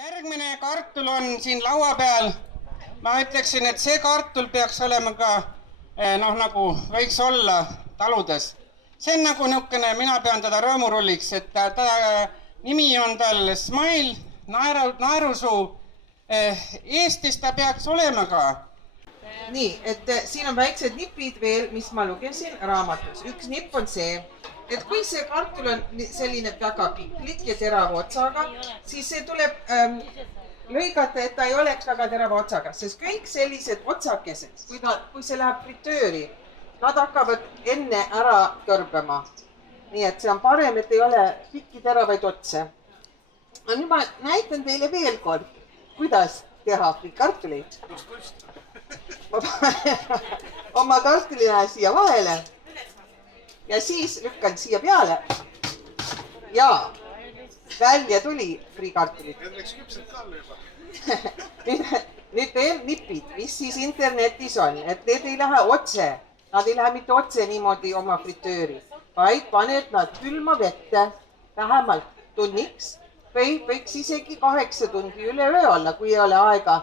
Järgmine kartul on siin laua peal. Ma ütleksin, et see kartul peaks olema ka, nagu võiks olla taludes. See on nagu niukene, mina pean teda rõõmurulliks, et ta nimi on tal Smile, naerusuu. Eestis ta peaks olema ka. Nii, et siin on väiksed nipid veel, mis ma lugesin raamatus. Üks nipp on see, et kui see kartul on selline väga piklik ja terava otsaga, siis see tuleb lõigata, et ta ei oleks väga terava otsaga, sest kõik sellised otsakesed, kui see läheb fritööri, nad hakkavad enne ära kõrbema. Nii et see on parem, et ei ole pikki teravaid otse. Nüüd ma näitan teile veel kord, kuidas teha frikartuleid. Ma panen oma kartulina siia vahele ja siis lükkan siia peale ja välja tuli frikartulit. Nüüd veel nipid, mis siis internetis on, et need ei lähe otse, nad ei lähe mitte otse niimoodi oma fritööri, vaid paned nad külma vette vähemalt tunniks või võiks isegi 8 tundi üle öö olla, kui ei ole aega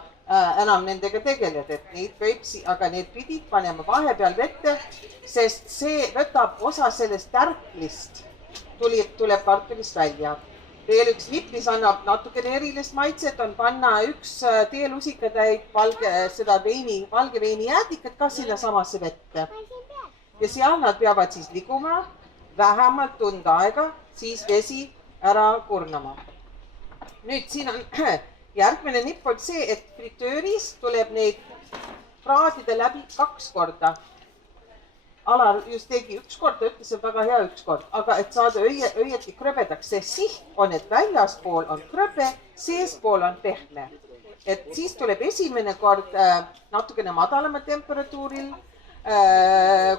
enam nendega tegeled, et neid võib, aga need pidid panema vahepeal vette, sest see võtab osa sellest tärklist, tuleb kartulist välja. Veel üks nipp, mis annab natukene erilist maitset, on panna üks teelusikatäit valge veini jäätikat ka sinna samasse vette. Ja seal nad peavad siis liguma vähemalt tund aega, siis vesi ära kurnama. Nüüd siin on järgmine nipp on see, et fritööris tuleb neid praadida läbi 2 korda. Alar just tegi 1 kord, ta ütles, et väga hea 1 kord, aga et saada õieti krõbedaks, see siht on, et väljaspool on krõbe, seespool on pehme. Et siis tuleb esimene kord natukene madalama temperatuuril,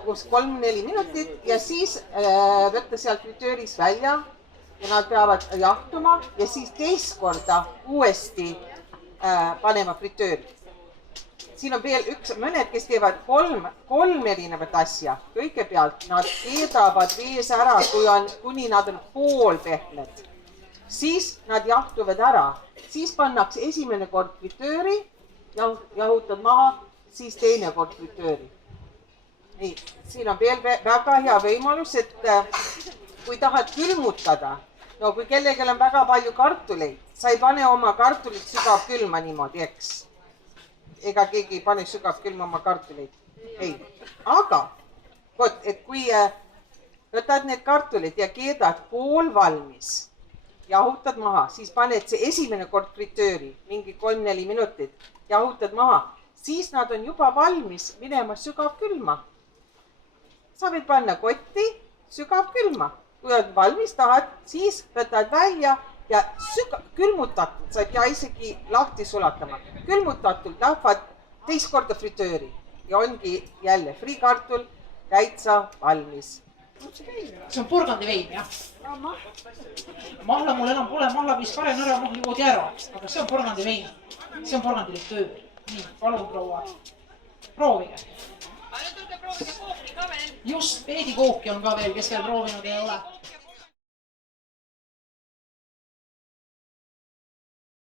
kus 3-4 minutit ja siis võtta sealt fritööris välja. Ja nad peavad jahtuma ja siis teist korda uuesti panema fritööri. Siin on veel mõned, kes teevad 3 erinevat asja. Kõigepealt nad keedavad vees ära, kuni nad on poolpehmed. Siis nad jahtuvad ära. Siis pannakse esimene kord fritööri, jahutad maha, siis teine kord fritööri. Nii, siin on veel väga hea võimalus, et kui tahad külmutada, no kui kellelgi on väga palju kartuleid, sa ei pane oma kartulit sügavkülma niimoodi, eks. Ega keegi ei pane sügavkülma oma kartuleid. Ei, aga et kui võtad need kartulid ja keedad pool valmis, jahutad maha, siis paned see esimene kord fritööri, mingi 3-4 minutit, jahutad maha, siis nad on juba valmis minema sügavkülma. Sa võid panna kotti sügavkülma. Kui on valmis tahad, siis võtad välja ja külmutatult, sa ei pea isegi lahti sulatama. Külmutatult lähevad teist korda fritööri ja ongi jälle frikartul täitsa valmis. See on porgandi vein, jah? Mahla mul enam pole, mahla viis karen ära, joodi ära, aga see on porgandi vein. See on porgandi litöör. Nii, palun proua. Proovige. Just, peedikooki on ka veel, kes veel proovinud ei ole.